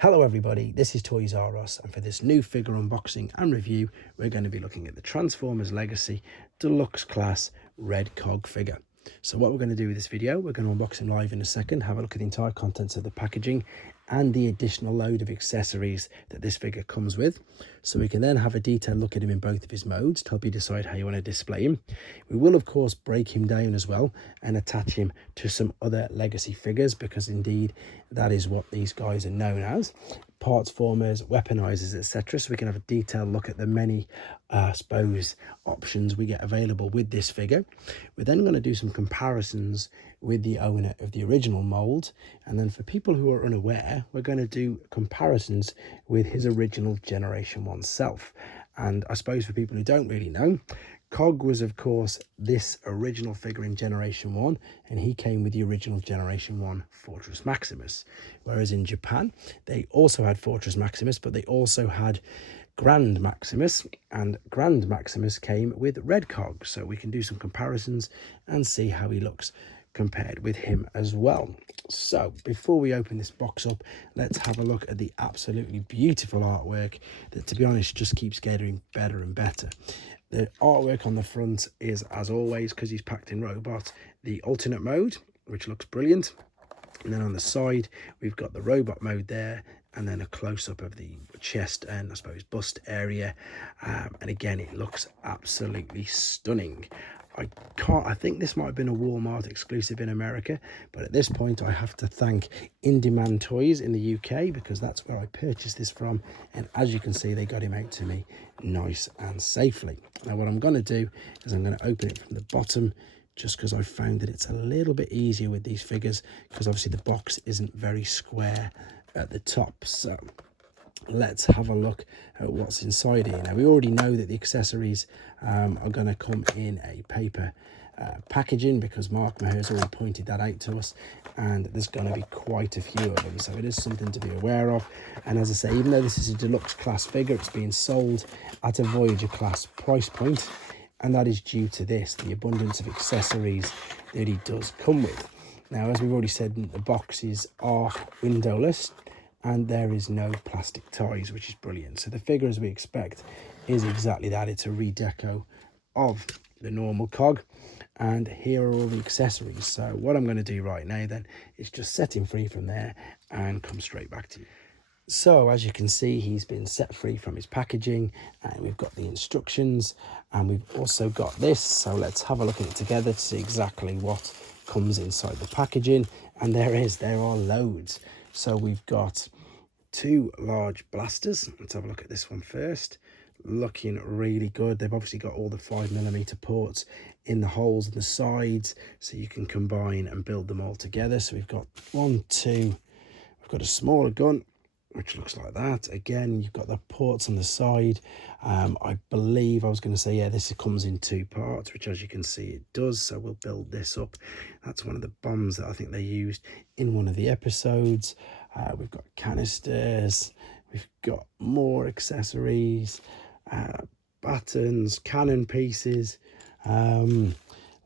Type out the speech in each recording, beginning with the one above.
Hello everybody, this is Toys R Us, and for this new figure unboxing and review we're going to be looking at the Transformers Legacy Deluxe Class Red Cog figure. So what we're going to do with this video, we're going to unbox him live in a second, have a look at the entire contents of the packaging and the additional load of accessories that this figure comes with, so we can then have a detailed look at him in both of his modes to help you decide how you want to display him. We will of course break him down as well and attach him to some other legacy figures, because indeed that is what these guys are known as: parts formers, weaponizers, etc. So we can have a detailed look at the many I suppose options we get available with this figure. We're then going to do some comparisons with the owner of the original mold, and then for people who are unaware, we're going to do comparisons with his original Generation 1 self. And I suppose for people who don't really know, Cog was of course this original figure in Generation 1, and he came with the original Generation 1 Fortress Maximus, whereas in Japan they also had Fortress Maximus, but they also had Grand Maximus, and Grand Maximus came with Red Cog. So we can do some comparisons and see how he looks compared with him as well. So before we open this box up, let's have a look at the absolutely beautiful artwork that, to be honest, just keeps getting better and better. The artwork on the front is, as always, because he's packed in robot, the alternate mode, which looks brilliant. And then on the side we've got the robot mode there, and then a close-up of the chest and I suppose bust area, and again it looks absolutely stunning. I think this might have been a Walmart exclusive in America, but at this point I have to thank In Demand Toys in the UK, because that's where I purchased this from, and as you can see they got him out to me nice and safely. Now what I'm going to do is I'm going to open it from the bottom, just because I've found that it's a little bit easier with these figures, because obviously the box isn't very square at the top. So let's have a look at what's inside here. Now we already know that the accessories are going to come in a paper packaging, because Mark Maher has already pointed that out to us, and there's going to be quite a few of them, so it is something to be aware of. And as I say, even though this is a deluxe class figure, it's being sold at a Voyager class price point, and that is due to this, the abundance of accessories that he does come with. Now, as we've already said, the boxes are windowless and there is no plastic ties, which is brilliant. So the figure, as we expect, is exactly that. It's a redeco of the normal Cog, and here are all the accessories. So what I'm going to do right now then is just set him free from there and come straight back to you. So as you can see, he's been set free from his packaging, and we've got the instructions, and we've also got this. So let's have a look at it together to see exactly what comes inside the packaging. And there are loads. So we've got two large blasters. Let's have a look at this one first. Looking really good. They've obviously got all the 5mm ports in the holes in the sides, so you can combine and build them all together. So we've got one, two, we've got a smaller gun which looks like that. Again, you've got the ports on the side. I believe I was going to say, yeah, this comes in two parts, which as you can see it does. So we'll build this up. That's one of the bombs that I think they used in one of the episodes. We've got canisters, we've got more accessories, buttons, cannon pieces,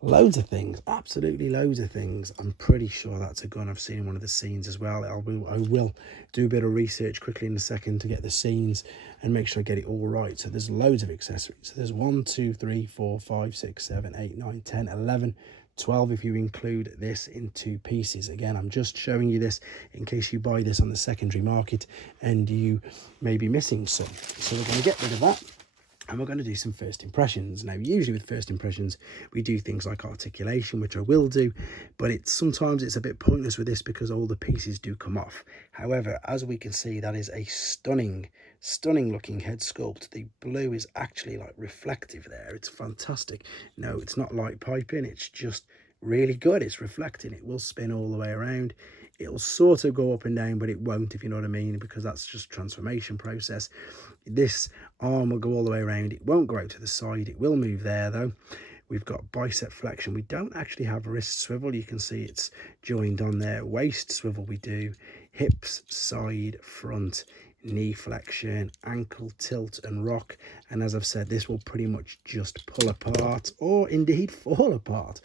loads of things, absolutely loads of things. I'm pretty sure that's a gun I've seen in one of the scenes as well. I will do a bit of research quickly in a second to get the scenes and make sure I get it all right. So there's loads of accessories. So there's 1, 2, 3, 4, 5, 6, 7, 8, 9, 10, 11, 12 if you include this in two pieces. Again, I'm just showing you this in case you buy this on the secondary market and you may be missing some. So we're going to get rid of that, and we're going to do some first impressions. Now, usually with first impressions, we do things like articulation, which I will do, but sometimes it's a bit pointless with this because all the pieces do come off. However, as we can see, that is a stunning looking head sculpt. The blue is actually like reflective there. It's fantastic. No, it's not light piping. It's just really good. It's reflecting. It will spin all the way around. It'll sort of go up and down, but it won't, if you know what I mean, because that's just transformation process. This arm will go all the way around. It won't go out to the side. It will move there though. We've got bicep flexion. We don't actually have wrist swivel. You can see it's joined on there. Waist swivel we do. Hips, side, front, knee flexion, ankle tilt and rock. And as I've said, this will pretty much just pull apart or indeed fall apart.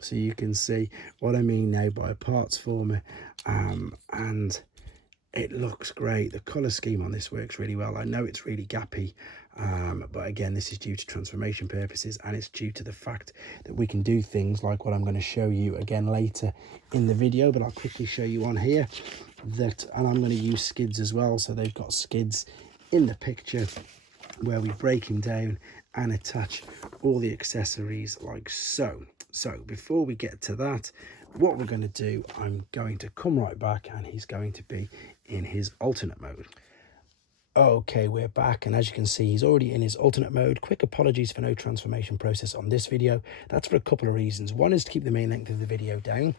So you can see what I mean now by a parts former. And It looks great. The colour scheme on this works really well. I know it's really gappy, but again, this is due to transformation purposes, and it's due to the fact that we can do things like what I'm going to show you again later in the video, but I'll quickly show you on here that, and I'm going to use skids as well. So they've got skids in the picture where we break them down and attach all the accessories like so. So before we get to that, what we're going to do, I'm going to come right back, and he's going to be in his alternate mode. Okay, we're back, and as you can see, he's already in his alternate mode. Quick apologies for no transformation process on this video. That's for a couple of reasons. One is to keep the main length of the video down,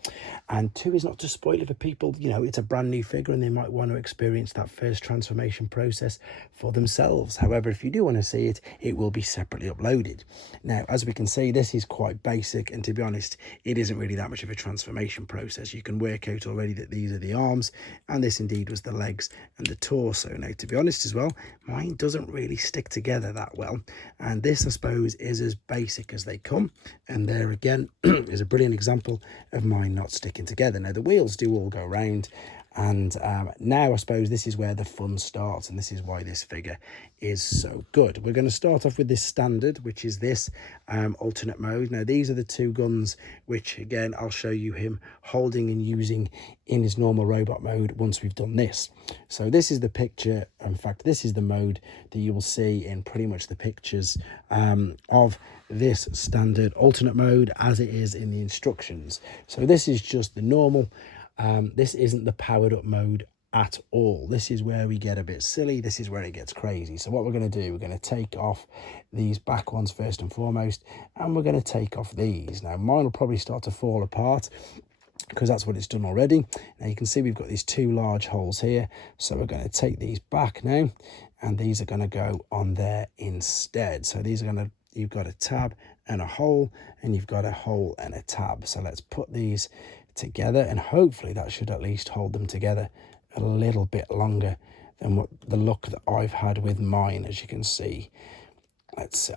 and two is not to spoil it for people. You know, it's a brand new figure and they might want to experience that first transformation process for themselves. However, if you do want to see it, it will be separately uploaded. Now, as we can see, this is quite basic, and to be honest, it isn't really that much of a transformation process. You can work out already that these are the arms, and this indeed was the legs and the torso. Now, to be honest as well, mine doesn't really stick together that well, and this, I suppose, is as basic as they come. And there again is a brilliant example of mine not sticking together. Now, the wheels do all go round, and now I suppose this is where the fun starts, and this is why this figure is so good. We're going to start off with this standard, which is this alternate mode. Now, these are the two guns which, again, I'll show you him holding and using in his normal robot mode once we've done this. So this is the picture. In fact, this is the mode that you will see in pretty much the pictures of this standard alternate mode as it is in the instructions. So this is just the normal. This isn't the powered up mode at all. This is where we get a bit silly. This is where it gets crazy. So what we're going to do, we're going to take off these back ones first and foremost, and we're going to take off these. Now, mine will probably start to fall apart because that's what it's done already. Now you can see we've got these two large holes here. So we're going to take these back now, and these are going to go on there instead. So these are going to, you've got a tab and a hole, and you've got a hole and a tab. So let's put these together, and hopefully that should at least hold them together a little bit longer than what the look that I've had with mine. As you can see,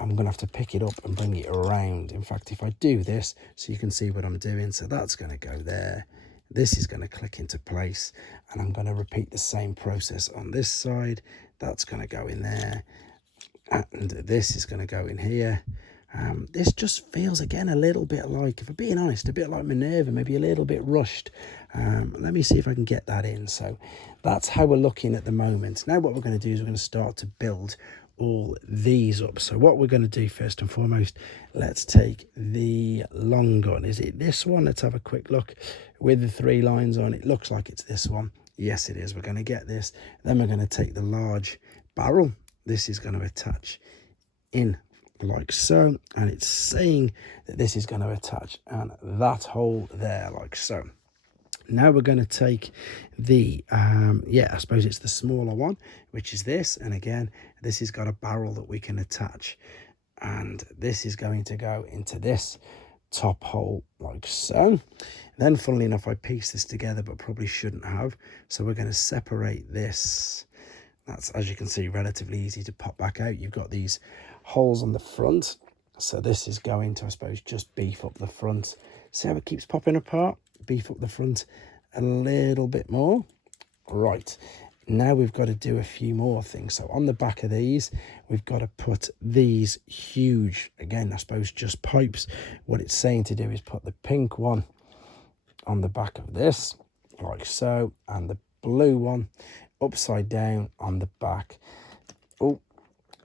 I'm gonna have to pick it up and bring it around. In fact, if I do this so you can see what I'm doing, so that's going to go there, this is going to click into place, and I'm going to repeat the same process on this side. That's going to go in there, and this is going to go in here. This just feels again a little bit like, if I'm being honest, a bit like Minerva, maybe a little bit rushed. Let me see if I can get that in. So that's how we're looking at the moment. Now what we're going to do is we're going to start to build all these up. So what we're going to do first and foremost, let's take the long gun. Is it this one? Let's have a quick look with the 3 lines on. It looks like it's this one. Yes, it is. We're going to get this. Then we're going to take the large barrel. This is going to attach in like so, and it's saying that this is going to attach and that hole there like so. Now we're going to take the I suppose it's the smaller one, which is this, and again this has got a barrel that we can attach, and this is going to go into this top hole like so. Then funnily enough, I pieced this together but probably shouldn't have, so we're going to separate this. That's, as you can see, relatively easy to pop back out. You've got these holes on the front, so this is going to, I suppose, just beef up the front. See how it keeps popping apart? Beef up the front a little bit more. Right, now we've got to do a few more things. So on the back of these, we've got to put these huge, again, I suppose just pipes. What it's saying to do is put the pink one on the back of this like so, and the blue one upside down on the back. Oh,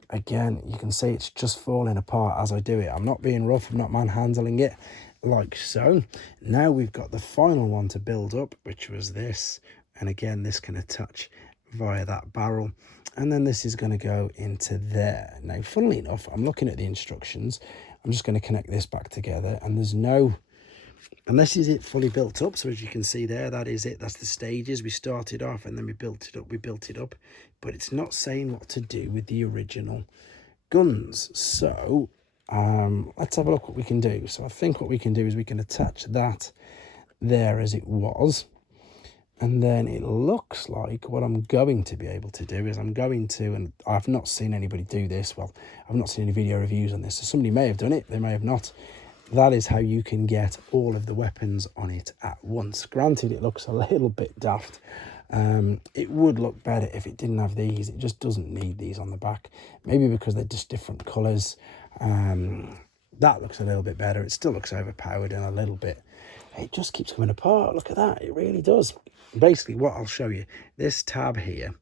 again, you can see it's just falling apart as I do it. I'm not being rough, I'm not manhandling it, like so. Now we've got the final one to build up, which was this, and again this can attach via that barrel, and then this is going to go into there. Now funnily enough, I'm looking at the instructions, I'm just going to connect this back together, and there's no, and this is it fully built up. So as you can see there, that is it, that's the stages. We started off and then we built it up, but it's not saying what to do with the original guns. So let's have a look what we can do. So I think what we can do is we can attach that there as it was, and then it looks like what I'm going to be able to do is I'm going to, and I've not seen anybody do this, well, I've not seen any video reviews on this, so somebody may have done it, they may have not. That is how you can get all of the weapons on it at once. Granted, it looks a little bit daft, It would look better if it didn't have these. It just doesn't need these on the back, maybe because they're just different colors. That looks a little bit better. It still looks overpowered and a little bit, it just keeps coming apart. Look at that, it really does. Basically what I'll show you, this tab here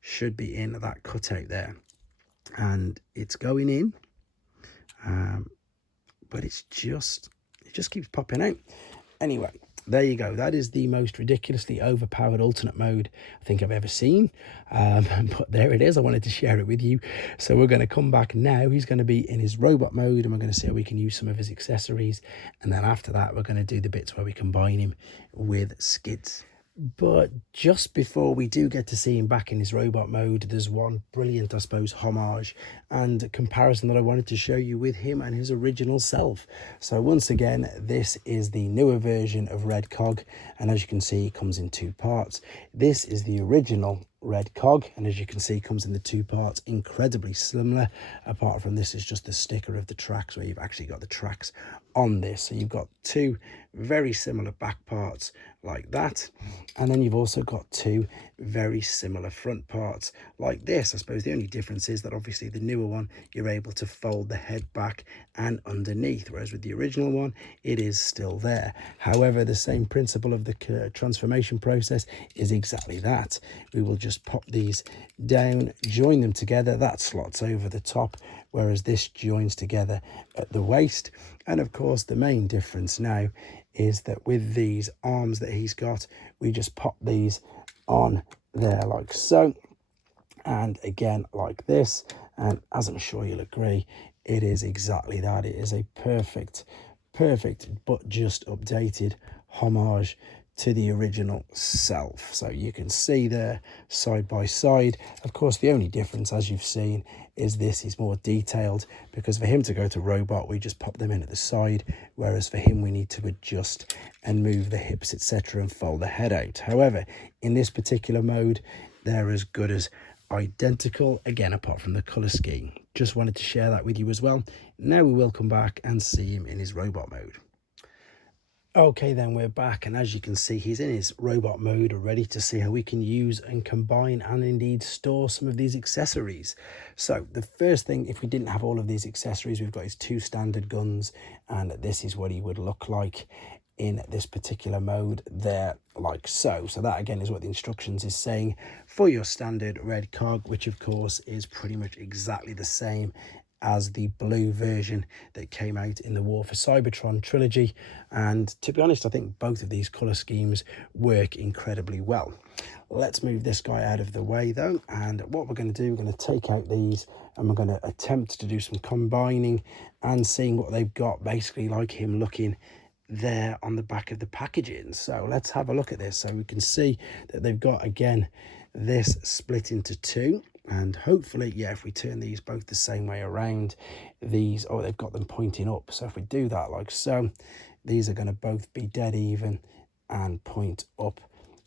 should be in that cutout there, and it's going in, but it just keeps popping out. Anyway, there you go. That is the most ridiculously overpowered alternate mode I think I've ever seen. But there it is. I wanted to share it with you. So we're going to come back now. He's going to be in his robot mode, and we're going to see how we can use some of his accessories. And then after that, we're going to do the bits where we combine him with Skids. But just before we do get to see him back in his robot mode, there's one brilliant, I suppose, homage and comparison that I wanted to show you with him and his original self. So once again, this is the newer version of Red Cog, and as you can see, it comes in two parts. This is the original Red Cog, and as you can see, comes in the two parts, incredibly similar. Apart from this is just the sticker of the tracks, where you've actually got the tracks on this. So you've got two very similar back parts like that, and then you've also got two very similar front parts like this. I suppose the only difference is that obviously the newer one, you're able to fold the head back and underneath, whereas with the original one, it is still there. However, the same principle of the transformation process is exactly that. We will just pop these down, join them together. That slots over the top, whereas this joins together at the waist. And of course, the main difference now is that with these arms that he's got, we just pop these on there like so, and again like this. And as I'm sure you'll agree, it is exactly that. It is a perfect but just updated homage to the original self. So you can see there side by side. Of course, the only difference, as you've seen, is this is more detailed, because for him to go to robot, we just pop them in at the side, whereas for him we need to adjust and move the hips, etc., and fold the head out. However, in this particular mode, they're as good as identical, again, apart from the color scheme. Just wanted to share that with you as well. Now we will come back and see him in his robot mode. Okay, then we're back, and as you can see, he's in his robot mode, ready to see how we can use and combine and indeed store some of these accessories. So the first thing, if we didn't have all of these accessories, we've got his two standard guns, and this is what he would look like in this particular mode there, like so. So that again is what the instructions is saying for your standard Red Cog, which of course is pretty much exactly the same as the blue version that came out in the War for Cybertron trilogy. And to be honest, I think both of these color schemes work incredibly well. Let's move this guy out of the way though, and what we're going to do, we're going to take out these and we're going to attempt to do some combining and seeing what they've got, basically like him looking there on the back of the packaging. So let's have a look at this. So we can see that they've got, again, this split into two. And hopefully, yeah, if we turn these both the same way around, these, oh, they've got them pointing up. So if we do that like so, these are going to both be dead even and point up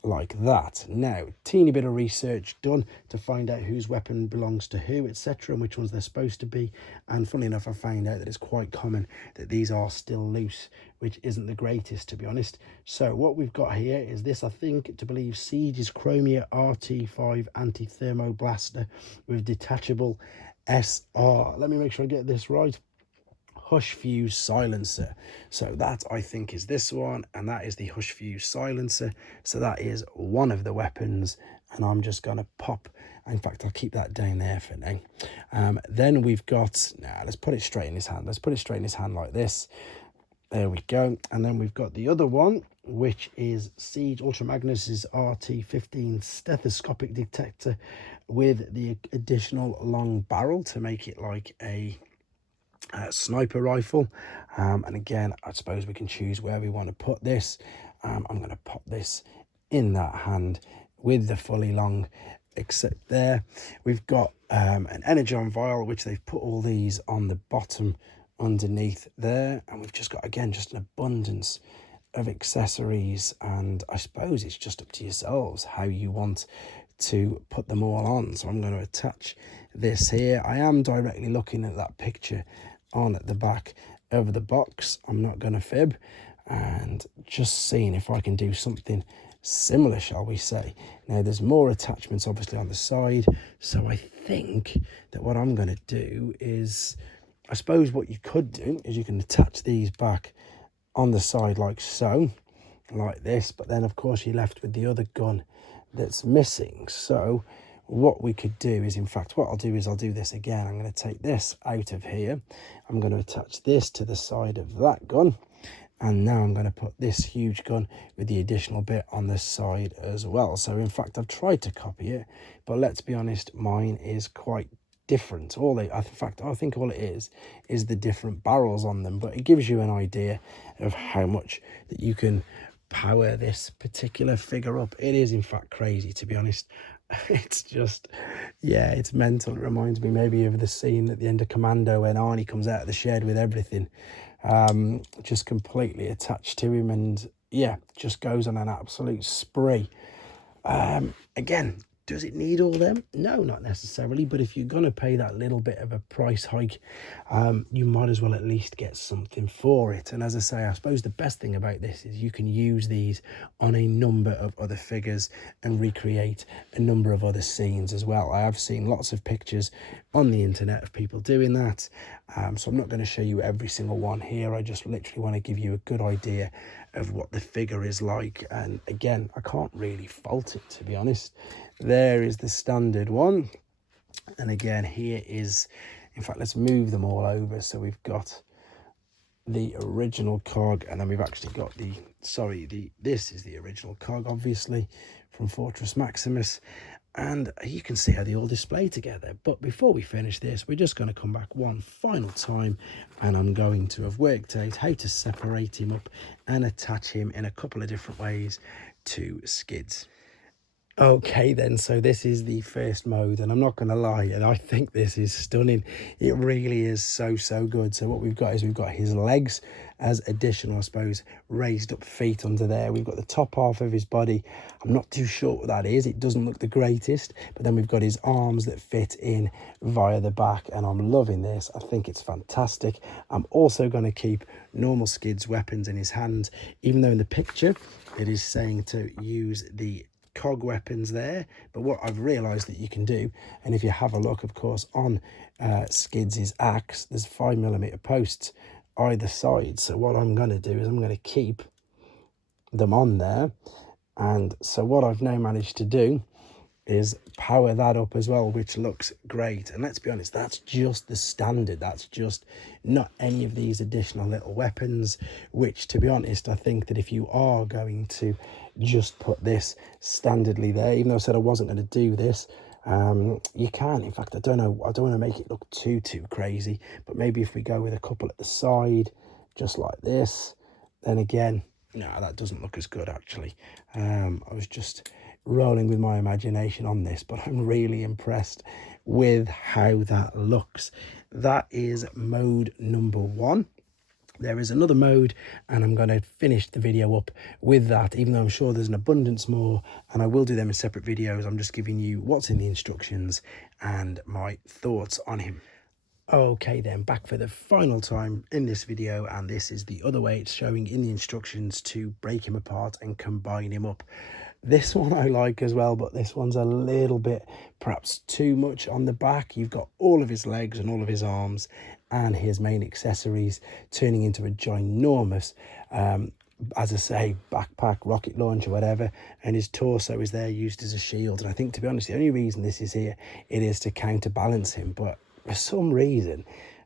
like that. Now, teeny bit of research done to find out whose weapon belongs to who, etc., and which ones they're supposed to be. And funnily enough, I found out that it's quite common that these are still loose, which isn't the greatest, to be honest. So what we've got here is this, I think, to believe Siege's Chromia RT5 anti-thermo blaster with detachable SR. Let me make sure I get this right. Hush Fuse silencer. So that, I think, is this one, and that is the Hush Fuse silencer. So that is one of the weapons, and I'm just going to pop, in fact, I'll keep that down there for now. Then we've got, now let's put it straight in his hand. Let's put it straight in his hand like this. There we go. And then we've got the other one, which is Siege Ultra Magnus's RT15 stethoscopic detector with the additional long barrel to make it like a sniper rifle. And again, I suppose we can choose where we want to put this. I'm going to pop this in that hand with the fully long, except there we've got an energon vial, which they've put all these on the bottom underneath there, and we've just got, again, just an abundance of accessories, and I suppose it's just up to yourselves how you want to put them all on. So I'm going to attach this here. I am directly looking at that picture on at the back of the box, I'm not going to fib, and just seeing if I can do something similar, shall we say. Now there's more attachments obviously on the side, so I think that what I'm going to do is, I suppose what you could do is you can attach these back on the side like so, like this, but then of course you're left with the other gun that's missing. So what we could do is, in fact, what I'll do is I'll do this again. I'm going to take this out of here. I'm going to attach this to the side of that gun. And now I'm going to put this huge gun with the additional bit on the side as well. So in fact, I've tried to copy it, but let's be honest, mine is quite different. In fact, I think all it is the different barrels on them, but it gives you an idea of how much that you can power this particular figure up. It is in fact crazy, to be honest. It's just, yeah, it's mental. It reminds me maybe of the scene at the end of Commando when Arnie comes out of the shed with everything just completely attached to him, and yeah, just goes on an absolute spree. Again, does it need all them? No, not necessarily, but if you're going to pay that little bit of a price hike, you might as well at least get something for it. And as I say, I suppose the best thing about this is you can use these on a number of other figures and recreate a number of other scenes as well. I have seen lots of pictures on the internet of people doing that, so I'm not going to show you every single one here. I just literally want to give you a good idea of what the figure is like. And again, I can't really fault it, to be honest. There is the standard one, and again here is, in fact, let's move them all over. So we've got the original cog, and then we've actually got this is the original cog, obviously, from Fortress Maximus, and you can see how they all display together. But before we finish this, we're just going to come back one final time, and I'm going to have worked out how to separate him up and attach him in a couple of different ways to Skids. Okay then, so this is the first mode, and I'm not going to lie, and I think this is stunning. It really is so good. So what we've got is we've got his legs as additional, I suppose, raised up feet under there. We've got the top half of his body. I'm not too sure what that is. It doesn't look the greatest, but then we've got his arms that fit in via the back, and I'm loving this. I think it's fantastic. I'm also going to keep normal Skids weapons in his hands, even though in the picture it is saying to use the cog weapons there. But what I've realized that you can do, and if you have a look, of course, on Skids' axe, there's 5mm posts either side. So what I'm going to do is I'm going to keep them on there, and so what I've now managed to do is power that up as well, which looks great. And let's be honest, that's just the standard. That's just not any of these additional little weapons, which, to be honest, I think that if you are going to just put this standardly there, even though I said I wasn't going to do this, you can. In fact, I don't know, I don't want to make it look too crazy, but maybe if we go with a couple at the side, just like this, then again, no, that doesn't look as good, actually. I was just rolling with my imagination on this, but I'm really impressed with how that looks. That is mode number 1. There is another mode, and I'm going to finish the video up with that, even though I'm sure there's an abundance more, and I will do them in separate videos. I'm just giving you what's in the instructions and my thoughts on him. Okay then, back for the final time in this video, and this is the other way it's showing in the instructions to break him apart and combine him up. This one I like as well, but this one's a little bit perhaps too much on the back. You've got all of his legs and all of his arms and his main accessories turning into a ginormous, as I say, backpack, rocket launcher, whatever, and his torso is there used as a shield. And I think, to be honest, the only reason this is here, it is to counterbalance him, but for some reason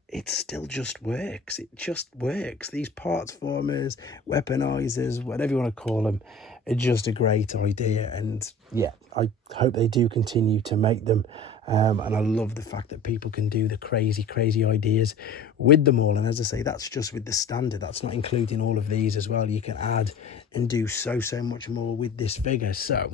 it still just works. It just works. These parts formers, weaponizers, whatever you want to call them, are just a great idea. And yeah, I hope they do continue to make them. And I love the fact that people can do the crazy ideas with them all. And as I say, that's just with the standard. That's not including all of these as well. You can add and do so much more with this figure. So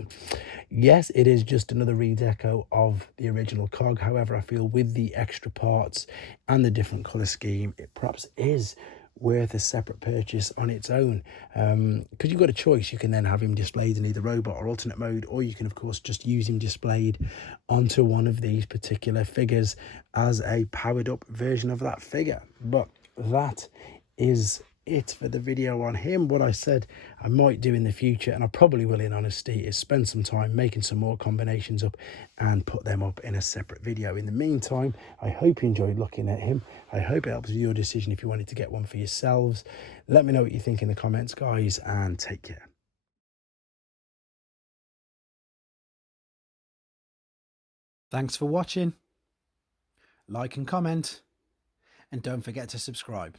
yes, it is just another redeco of the original cog. However, I feel with the extra parts and the different color scheme, it perhaps is worth a separate purchase on its own, because you've got a choice. You can then have him displayed in either robot or alternate mode, or you can of course just use him displayed onto one of these particular figures as a powered up version of that figure. But that is it for the video on him. What I said I might do in the future, and I probably will in honesty, is spend some time making some more combinations up and put them up in a separate video. In the meantime, I hope you enjoyed looking at him. I hope it helps with your decision if you wanted to get one for yourselves. Let me know what you think in the comments, guys, and take care. Thanks for watching. Like and comment, and don't forget to subscribe.